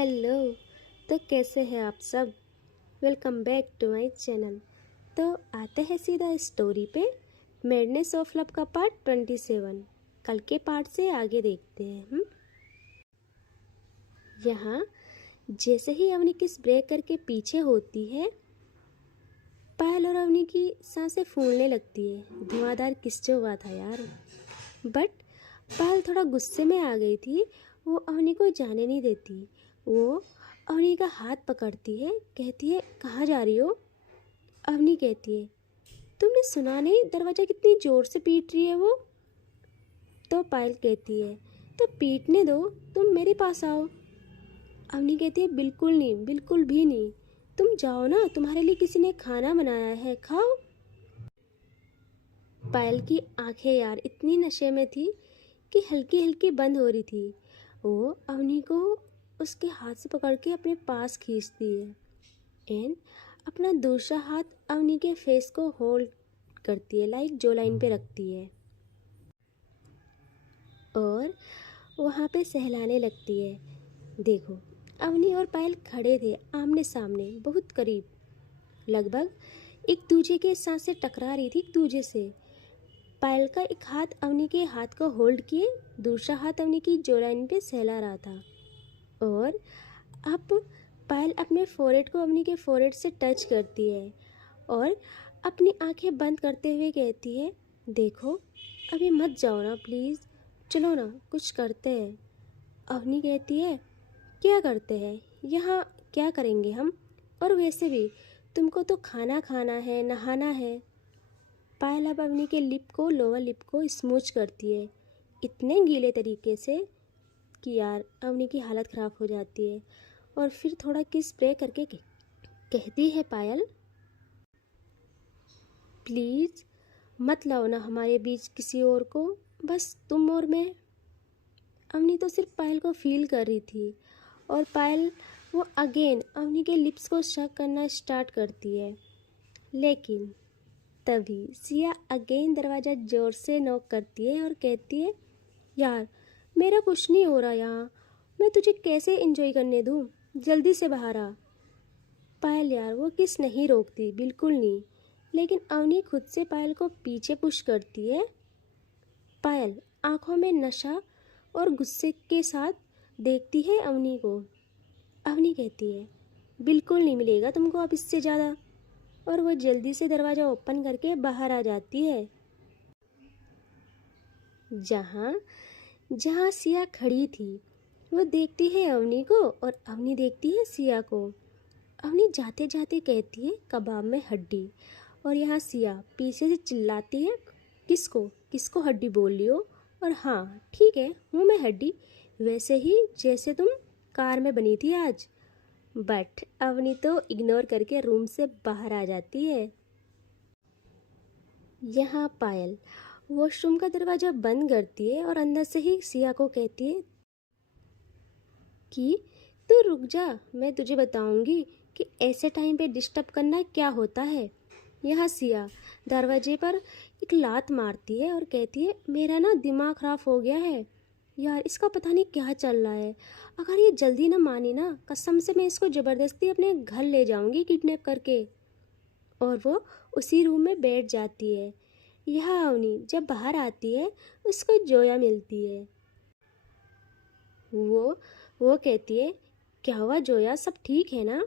Hello. तो कैसे हैं आप सब। Welcome back to my channel. तो आते हैं सीधा स्टोरी पे। मैडनेस ऑफ लव का पार्ट 27 कल के पार्ट से आगे देखते हैं हम। यहाँ जैसे ही अवनी किस ब्रेक करके पीछे होती है, पायल और अवनी की सांसें फूलने लगती है। धुआंधार किस जो हुआ था यार। बट पायल थोड़ा गुस्से में आ गई थी। वो अवनी को जाने नहीं देती। वो अवनी का हाथ पकड़ती है, कहती है कहाँ जा रही हो। अवनी कहती है तुमने सुना नहीं, दरवाज़ा कितनी ज़ोर से पीट रही है वो। तो पायल कहती है तो पीटने दो, तुम मेरे पास आओ। अवनी कहती है बिल्कुल नहीं, बिल्कुल भी नहीं। तुम जाओ ना, तुम्हारे लिए किसी ने खाना बनाया है, खाओ। पायल की आंखें यार इतनी नशे में थी कि हल्की हल्की बंद हो रही थी। वो अवनी को उसके हाथ से पकड़ के अपने पास खींचती है एंड अपना दूसरा हाथ अवनी के फेस को होल्ड करती है, लाइक जो लाइन पे रखती है, और वहाँ पे सहलाने लगती है। देखो, अवनी और पायल खड़े थे आमने सामने, बहुत करीब, लगभग एक दूसरे के साथ से टकरा रही थी एक दूसरे से। पायल का एक हाथ अवनी के हाथ को होल्ड किए, दूसरा हाथ अवनी की जोलाइन पे सहला रहा था। और अब पायल अपने फोrehead को अवनी के फोrehead से टच करती है और अपनी आंखें बंद करते हुए कहती है देखो, अभी मत जाओ ना प्लीज़, चलो ना कुछ करते हैं। अवनी कहती है क्या करते हैं, यहाँ क्या करेंगे हम, और वैसे भी तुमको तो खाना खाना है, नहाना है। पायल अब अवनी के लिप को, लोअर लिप को स्मूच करती है इतने गीले तरीके से कि यार अवनी की हालत ख़राब हो जाती है। और फिर थोड़ा किस स्प्रे करके कहती है पायल प्लीज़ मत लाओ ना हमारे बीच किसी और को, बस तुम और मैं। अवनी तो सिर्फ पायल को फील कर रही थी और पायल वो अगेन अवनी के लिप्स को शक करना स्टार्ट करती है। लेकिन तभी सिया अगेन दरवाज़ा ज़ोर से नॉक करती है और कहती है यार मेरा कुछ नहीं हो रहा यहाँ, मैं तुझे कैसे एंजॉय करने दूँ, जल्दी से बाहर आ। पायल यार वो किस नहीं रोकती, बिल्कुल नहीं, लेकिन अवनी खुद से पायल को पीछे पुश करती है। पायल आंखों में नशा और गुस्से के साथ देखती है अवनी को। अवनी कहती है बिल्कुल नहीं मिलेगा तुमको अब इससे ज़्यादा, और वो जल्दी से दरवाज़ा ओपन करके बाहर आ जाती है। जहाँ जहाँ सिया खड़ी थी वो देखती है अवनी को और अवनी देखती है सिया को। अवनी जाते जाते कहती है कबाब में हड्डी, और यहाँ सिया पीछे से चिल्लाती है किसको किसको हड्डी बोल रही हो, और हाँ ठीक है हूँ मैं हड्डी, वैसे ही जैसे तुम कार में बनी थी आज। बट अवनी तो इग्नोर करके रूम से बाहर आ जाती है। यहाँ पायल वॉशरूम का दरवाज़ा बंद करती है और अंदर से ही सिया को कहती है कि तू रुक जा, मैं तुझे बताऊंगी कि ऐसे टाइम पे डिस्टर्ब करना क्या होता है। यहाँ सिया दरवाजे पर एक लात मारती है और कहती है मेरा ना दिमाग ख़राब हो गया है यार, इसका पता नहीं क्या चल रहा है। अगर ये जल्दी ना मानी ना, कसम से मैं इसको ज़बरदस्ती अपने घर ले जाऊंगी किडनैप करके। और वो उसी रूम में बैठ जाती है। यह अवनी जब बाहर आती है उसको जोया मिलती है। वो कहती है क्या हुआ जोया, सब ठीक है ना।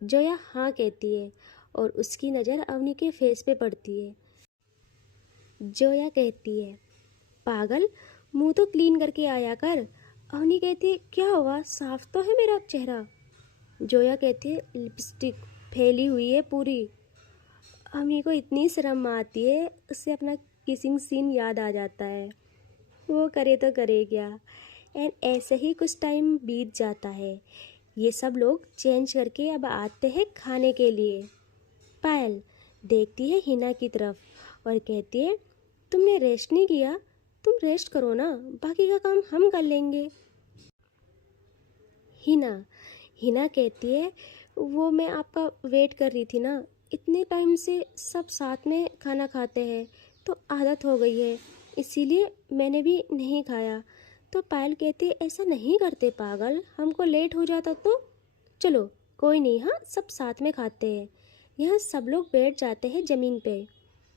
जोया हाँ कहती है और उसकी नज़र अवनी के फेस पे पड़ती है। जोया कहती है पागल, मुंह तो क्लीन करके आया कर। अवनी कहती है क्या हुआ, साफ तो है मेरा चेहरा। जोया कहती है लिपस्टिक फैली हुई है पूरी। अवनी को इतनी शर्म आती है, उससे अपना किसिंग सीन याद आ जाता है। वो करे तो करे क्या। एंड ऐसे ही कुछ टाइम बीत जाता है। ये सब लोग चेंज करके अब आते हैं खाने के लिए। पायल देखती है हिना की तरफ और कहती है तुमने रेस्ट नहीं किया, तुम रेस्ट करो ना, बाकी का काम हम कर लेंगे। हिना हिना कहती है वो मैं आपका वेट कर रही थी ना, इतने टाइम से सब साथ में खाना खाते हैं तो आदत हो गई है, इसीलिए मैंने भी नहीं खाया। तो पायल कहती है ऐसा नहीं करते पागल, हमको लेट हो जाता तो। चलो कोई नहीं, हाँ सब साथ में खाते हैं। यहाँ सब लोग बैठ जाते हैं ज़मीन पे।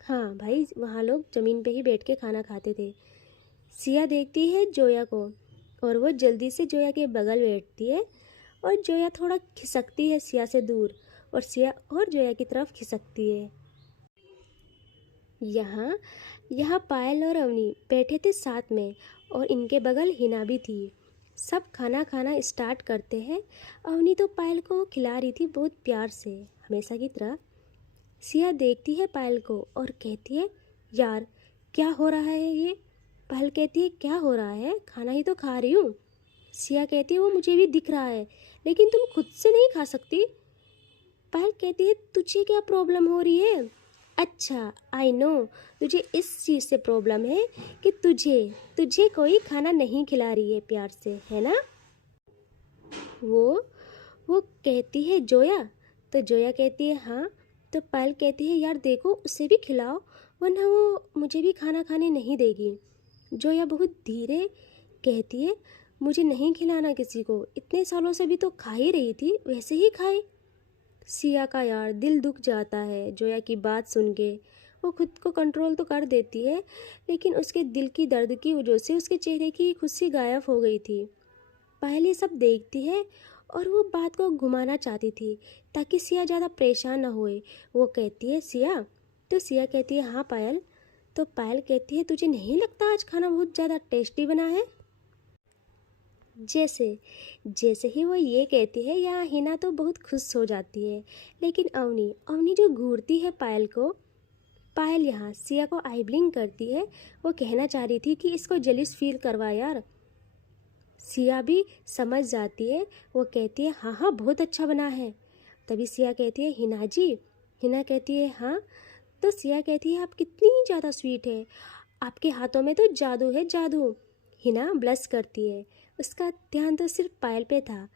हाँ भाई, वहाँ लोग ज़मीन पे ही बैठ के खाना खाते थे। सिया देखती है जोया को और वो जल्दी से जोया के बगल बैठती है और जोया थोड़ा खिसकती है सिया से दूर और सिया और जोया की तरफ खिसकती है। यहाँ यहाँ पायल और अवनी बैठे थे साथ में और इनके बगल हिना भी थी। सब खाना खाना स्टार्ट करते हैं। अवनी तो पायल को खिला रही थी बहुत प्यार से, हमेशा की तरह। सिया देखती है पायल को और कहती है यार क्या हो रहा है ये। पायल कहती है क्या हो रहा है, खाना ही तो खा रही हूँ। सिया कहती है वो मुझे भी दिख रहा है, लेकिन तुम खुद से नहीं खा सकती। पायल कहती है तुझे क्या प्रॉब्लम हो रही है। अच्छा आई नो, तुझे इस चीज़ से प्रॉब्लम है कि तुझे तुझे कोई खाना नहीं खिला रही है प्यार से, है ना। वो कहती है जोया। तो जोया कहती है हाँ। तो पायल कहती है यार देखो उसे भी खिलाओ, वरना वो मुझे भी खाना खाने नहीं देगी। जोया बहुत धीरे कहती है मुझे नहीं खिलाना किसी को, इतने सालों से भी तो खा ही रही थी, वैसे ही खाए। सिया का यार दिल दुख जाता है जोया की बात सुन के। वो खुद को कंट्रोल तो कर देती है, लेकिन उसके दिल की दर्द की वजह से उसके चेहरे की खुशी गायब हो गई थी। पायल ये सब देखती है और वो बात को घुमाना चाहती थी ताकि सिया ज़्यादा परेशान ना होए। वो कहती है सिया। तो सिया कहती है हाँ पायल। तो पायल कहती है तुझे नहीं लगता आज खाना बहुत ज़्यादा टेस्टी बना है। जैसे जैसे ही वो ये कहती है यहाँ हिना तो बहुत खुश हो जाती है, लेकिन अवनी अवनी जो घूरती है पायल को। पायल यहाँ सिया को आई ब्लिंक करती है। वो कहना चाह रही थी कि इसको जेलिस फील करवा यार। सिया भी समझ जाती है। वो कहती है हाँ हाँ बहुत अच्छा बना है। तभी सिया कहती है हिना जी। हिना कहती है हाँ। तो सिया कहती है आप कितनी ज़्यादा स्वीट है, आपके हाथों में तो जादू है जादू। हिना ब्लश करती है, उसका ध्यान तो सिर्फ पायल पे था।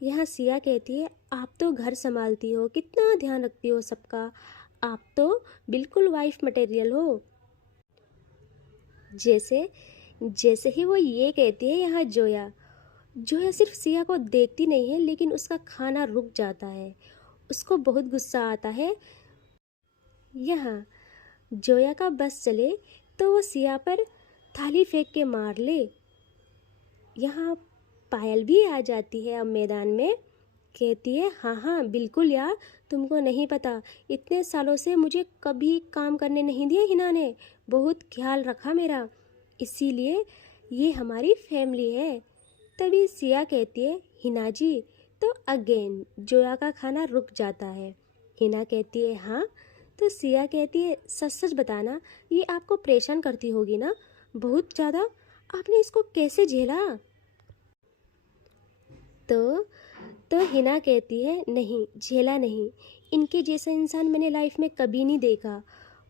यहाँ सिया कहती है आप तो घर संभालती हो, कितना ध्यान रखती हो सबका, आप तो बिल्कुल वाइफ मटेरियल हो। जैसे जैसे ही वो ये कहती है यहाँ जोया जोया सिर्फ सिया को देखती नहीं है, लेकिन उसका खाना रुक जाता है। उसको बहुत गुस्सा आता है। यहाँ जोया का बस चले तो वो सिया पर थाली फेंक के मार ले। यहाँ पायल भी आ जाती है अब मैदान में। कहती है हाँ हाँ बिल्कुल यार, तुमको नहीं पता, इतने सालों से मुझे कभी काम करने नहीं दिया हिना ने, बहुत ख्याल रखा मेरा, इसीलिए ये हमारी फैमिली है। तभी सिया कहती है हिना जी। तो अगेन जोया का खाना रुक जाता है। हिना कहती है हाँ। तो सिया कहती है सच सच बताना, ये आपको परेशान करती होगी ना बहुत ज़्यादा, आपने इसको कैसे झेला। तो हिना कहती है नहीं झेला नहीं, इनके जैसा इंसान मैंने लाइफ में कभी नहीं देखा।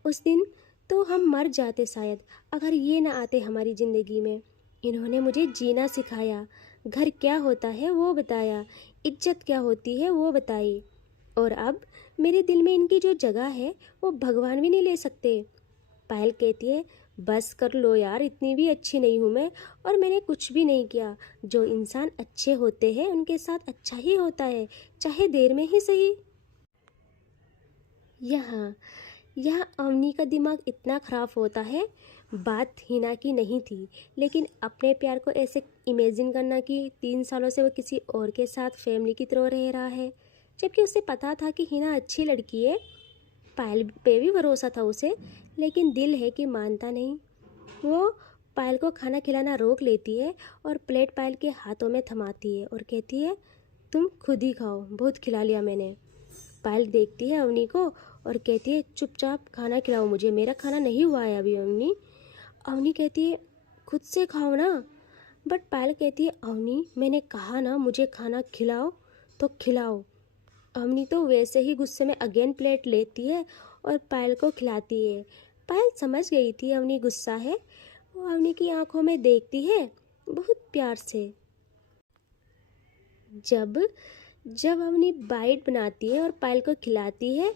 उस दिन तो हम मर जाते शायद अगर ये ना आते हमारी ज़िंदगी में। इन्होंने मुझे जीना सिखाया, घर क्या होता है वो बताया, इज्जत क्या होती है वो बताई, और अब मेरे दिल में इनकी जो जगह है वो भगवान भी नहीं ले सकते। पायल कहती है बस कर लो यार, इतनी भी अच्छी नहीं हूँ मैं, और मैंने कुछ भी नहीं किया। जो इंसान अच्छे होते हैं उनके साथ अच्छा ही होता है, चाहे देर में ही सही। यहाँ यहाँ अवनी का दिमाग इतना ख़राब होता है। बात हिना की नहीं थी, लेकिन अपने प्यार को ऐसे इमेजिन करना कि 3 सालों से वो किसी और के साथ फैमिली की तरह रह रहा है, जबकि उसे पता था कि हिना अच्छी लड़की है। पायल पे भी भरोसा था उसे, लेकिन दिल है कि मानता नहीं। वो पायल को खाना खिलाना रोक लेती है और प्लेट पायल के हाथों में थमाती है और कहती है तुम खुद ही खाओ, बहुत खिला लिया मैंने। पायल देखती है अवनी को और कहती है चुपचाप खाना खिलाओ मुझे, मेरा खाना नहीं हुआ है अभी अवनी। अवनी कहती है खुद से खाओ ना। बट पायल कहती है अवनी मैंने कहा ना मुझे खाना खिलाओ तो खिलाओ। अवनी तो वैसे ही गुस्से में अगेन प्लेट लेती है और पायल को खिलाती है। पायल समझ गई थी अवनी गुस्सा है। वो अवनी की आंखों में देखती है बहुत प्यार से। जब जब अवनी बाइट बनाती है और पायल को खिलाती है,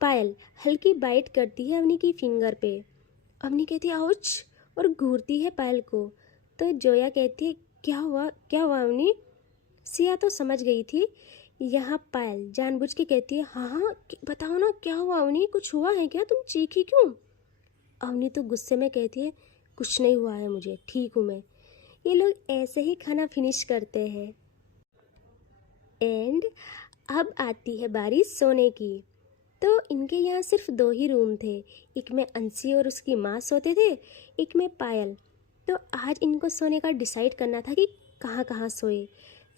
पायल हल्की बाइट करती है अवनी की फिंगर पे। अवनी कहती है आउच और घूरती है पायल को। तो जोया कहती है क्या हुआ अवनी। सिया तो समझ गई थी। यहाँ पायल जानबूझ के कहती है हाँ हाँ बताओ ना क्या हुआ अवनी, कुछ हुआ है क्या, तुम चीखी क्यों। अवनी तो गुस्से में कहती है कुछ नहीं हुआ है मुझे, ठीक हूँ मैं। ये लोग ऐसे ही खाना फिनिश करते हैं। एंड अब आती है बारी सोने की। तो इनके यहाँ सिर्फ 2 ही रूम थे, एक में अंशी और उसकी माँ सोते थे, एक में पायल। तो आज इनको सोने का डिसाइड करना था कि कहाँ कहाँ सोए।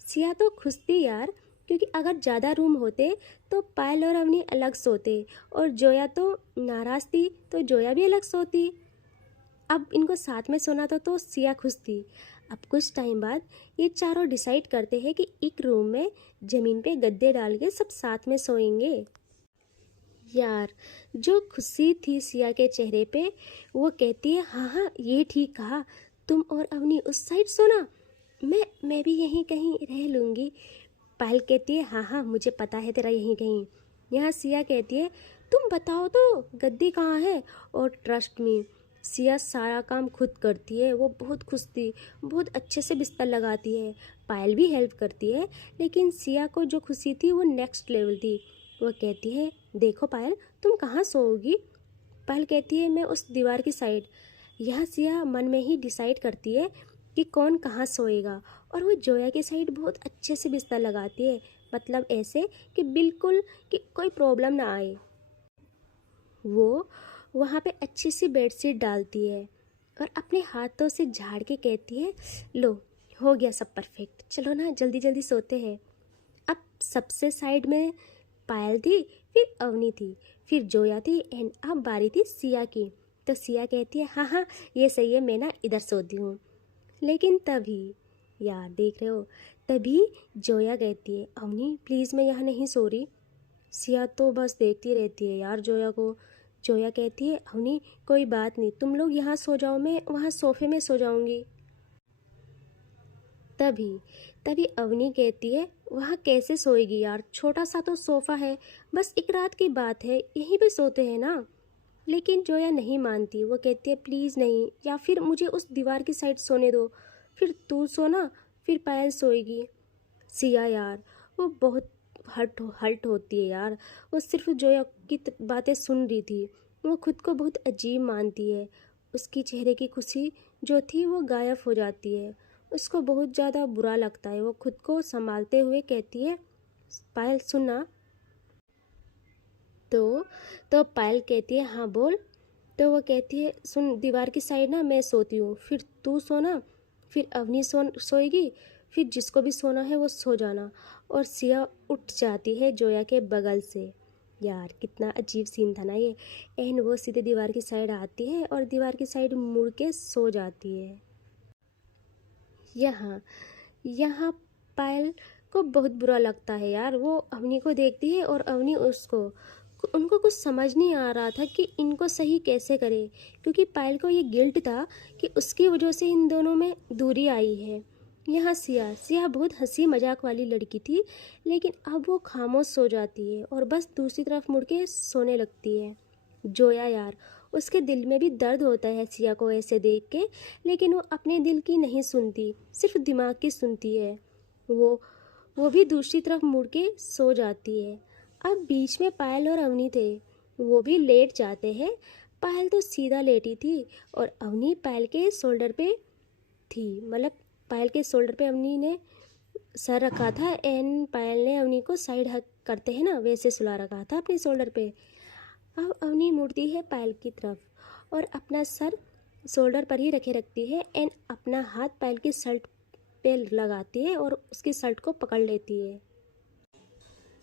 सिया तो खुश थी यार, क्योंकि अगर ज़्यादा रूम होते तो पायल और अवनी अलग सोते, और जोया तो नाराज़ थी तो जोया भी अलग सोती। अब इनको साथ में सोना था तो सिया खुश थी। अब कुछ टाइम बाद ये चारों डिसाइड करते हैं कि एक रूम में ज़मीन पे गद्दे डाल के सब साथ में सोएंगे। यार जो खुशी थी सिया के चेहरे पे, वो कहती है हाँ हाँ ये ठीक कहा, तुम और अवनी उस साइड सोना, मैं भी यहीं कहीं रह लूँगी। पायल कहती है हाँ हाँ मुझे पता है तेरा यहीं कहीं। यहाँ सिया कहती है तुम बताओ तो गद्दी कहाँ है। और ट्रस्ट मी, सिया सारा काम खुद करती है। वो बहुत खुश थी, बहुत अच्छे से बिस्तर लगाती है। पायल भी हेल्प करती है, लेकिन सिया को जो खुशी थी वो नेक्स्ट लेवल थी। वो कहती है देखो पायल तुम कहाँ सोओगी। पायल कहती है मैं उस दीवार की साइड। यह सिया मन में ही डिसाइड करती है कि कौन कहाँ सोएगा, और वो जोया की साइड बहुत अच्छे से बिस्तर लगाती है, मतलब ऐसे कि बिल्कुल कि कोई प्रॉब्लम ना आए। वो वहाँ पे अच्छी सी बेडशीट डालती है और अपने हाथों से झाड़ के कहती है लो हो गया सब परफेक्ट, चलो ना जल्दी जल्दी सोते हैं। अब सबसे साइड में पायल थी, फिर अवनी थी, फिर जोया थी, एंड अब बारी थी सिया की। तो सिया कहती है हाँ हाँ ये सही है, मैं ना इधर सोती हूँ। लेकिन तभी यार देख रहे हो, तभी जोया कहती है अवनी प्लीज़ मैं यहाँ नहीं सो रही। सिया तो बस देखती रहती है यार जोया को। जोया कहती है अवनी कोई बात नहीं, तुम लोग यहाँ सो जाओ, मैं वहाँ सोफे में सो जाऊँगी। तभी तभी अवनी कहती है वहाँ कैसे सोएगी यार, छोटा सा तो सोफ़ा है, बस एक रात की बात है, यहीं पे सोते हैं ना। लेकिन जोया नहीं मानती, वो कहती है प्लीज़ नहीं, या फिर मुझे उस दीवार की साइड सोने दो, फिर तू सोना, फिर पायल सोएगी। सिया यार वो बहुत हर्ट होती है यार। वो सिर्फ जोया की बातें सुन रही थी। वो खुद को बहुत अजीब मानती है। उसकी चेहरे की खुशी जो थी वो गायब हो जाती है। उसको बहुत ज़्यादा बुरा लगता है। वो खुद को संभालते हुए कहती है पायल सुनना। तो पायल कहती है हाँ बोल। तो वो कहती है सुन दीवार की साइड ना मैं सोती हूँ, फिर तू सोना, फिर अवनी सोएगी, फिर जिसको भी सोना है वो सो जाना। और सिया उठ जाती है जोया के बगल से। यार कितना अजीब सीन था ना ये। एंड वो सीधे दीवार की साइड आती है और दीवार की साइड मुड़ के सो जाती है। यहाँ यहाँ पायल को बहुत बुरा लगता है यार। वो अवनी को देखती है और अवनी उसको। उनको कुछ समझ नहीं आ रहा था कि इनको सही कैसे करे, क्योंकि पायल को ये गिल्ट था कि उसकी वजह से इन दोनों में दूरी आई है। यहाँ सिया बहुत हंसी मजाक वाली लड़की थी, लेकिन अब वो खामोश सो जाती है और बस दूसरी तरफ मुड़ के सोने लगती है। जोया यार उसके दिल में भी दर्द होता है सिया को ऐसे देख के, लेकिन वो अपने दिल की नहीं सुनती, सिर्फ दिमाग की सुनती है। वो वो भी दूसरी तरफ मुड़ के सो जाती है। अब बीच में पायल और अवनी थे, वो भी लेट जाते हैं। पायल तो सीधा लेटी थी और अवनी पायल के शोल्डर पे थी, मतलब पायल के शोल्डर पे अवनी ने सर रखा था, एंड पायल ने अवनी को साइड हक करते हैं ना वैसे सुला रखा था अपने शोल्डर पे। अब अवनी मुड़ती है पायल की तरफ और अपना सर शोल्डर पर ही रखे रखती है, एंड अपना हाथ पायल की शर्ट पे लगाती है और उसकी शर्ट को पकड़ लेती है।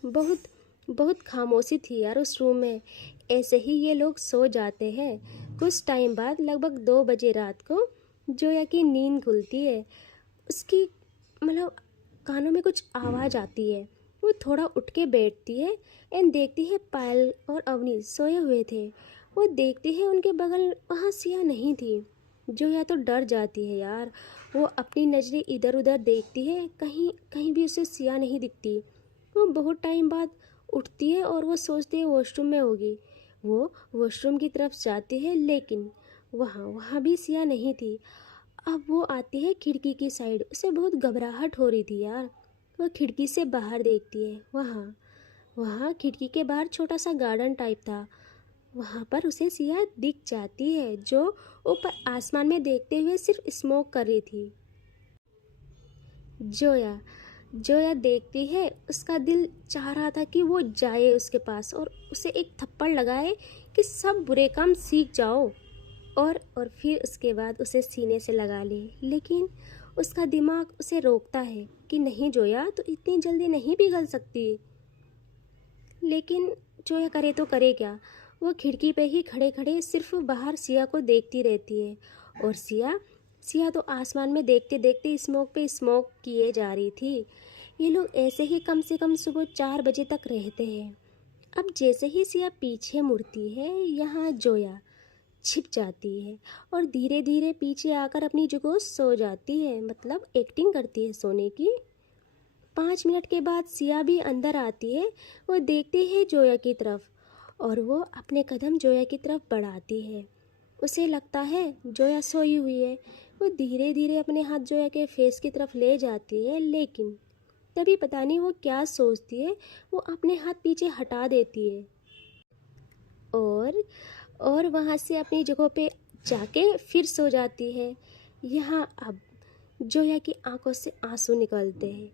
बहुत बहुत खामोशी थी यार उस रूम में। ऐसे ही ये लोग सो जाते हैं। कुछ टाइम बाद लगभग 2 बजे रात को जोया की नींद खुलती है। उसकी मतलब कानों में कुछ आवाज़ आती है। वो थोड़ा उठ के बैठती है एंड देखती है पायल और अवनी सोए हुए थे। वो देखती है उनके बगल वहाँ सिया नहीं थी। जोया तो डर जाती है यार। वो अपनी नज़रें इधर उधर देखती है, कहीं कहीं भी उसे सिया नहीं दिखती। वो बहुत टाइम बाद उठती है और वो सोचती है वॉशरूम में होगी। वो वॉशरूम की तरफ जाती है, लेकिन वहाँ भी सिया नहीं थी। अब वो आती है खिड़की की साइड। उसे बहुत घबराहट हो रही थी यार। वह खिड़की से बाहर देखती है। वहाँ वहाँ खिड़की के बाहर छोटा सा गार्डन टाइप था। वहाँ पर उसे सिया दिख जाती है, जो ऊपर आसमान में देखते हुए सिर्फ स्मोक कर रही थी। जोया जोया देखती है। उसका दिल चाह रहा था कि वो जाए उसके पास और उसे एक थप्पड़ लगाए कि सब बुरे काम सीख जाओ, और फिर उसके बाद उसे सीने से लगा ले। लेकिन उसका दिमाग उसे रोकता है कि नहीं जोया, तो इतनी जल्दी नहीं पिघल सकती। लेकिन जोया करे तो करे क्या। वो खिड़की पे ही खड़े खड़े सिर्फ बाहर सिया को देखती रहती है। और सिया सिया तो आसमान में देखते देखते स्मोक पे स्मोक किए जा रही थी। ये लोग ऐसे ही कम से कम सुबह 4 बजे तक रहते हैं। अब जैसे ही सिया पीछे मुड़ती है, यहाँ जोया छिप जाती है और धीरे धीरे पीछे आकर अपनी जगह सो जाती है, मतलब एक्टिंग करती है सोने की। 5 मिनट के बाद सिया भी अंदर आती है। वो देखती है जोया की तरफ और वो अपने कदम जोया की तरफ बढ़ाती है। उसे लगता है जोया सोई हुई है। वो धीरे धीरे अपने हाथ जोया के फेस की तरफ ले जाती है, लेकिन तभी पता नहीं वो क्या सोचती है, वो अपने हाथ पीछे हटा देती है और वहाँ से अपनी जगह पे जाके फिर सो जाती है। यहाँ अब जोया की आंखों से आंसू निकलते हैं।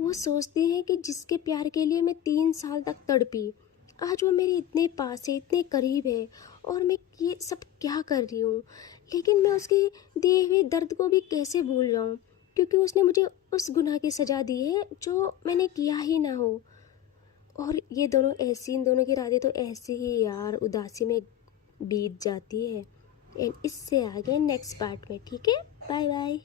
वो सोचती है कि जिसके प्यार के लिए मैं 3 साल तक तड़पी, आज वो मेरे इतने पास है, इतने करीब है, और मैं ये सब क्या कर रही हूँ। लेकिन मैं उसके दिए हुए दर्द को भी कैसे भूल जाऊँ, क्योंकि उसने मुझे उस गुनाह की सज़ा दी है जो मैंने किया ही ना हो। और ये दोनों ऐसी, इन दोनों की रातें तो ऐसी ही यार उदासी में बीत जाती है। एंड इससे आगे नेक्स्ट पार्ट में। ठीक है, बाय बाय।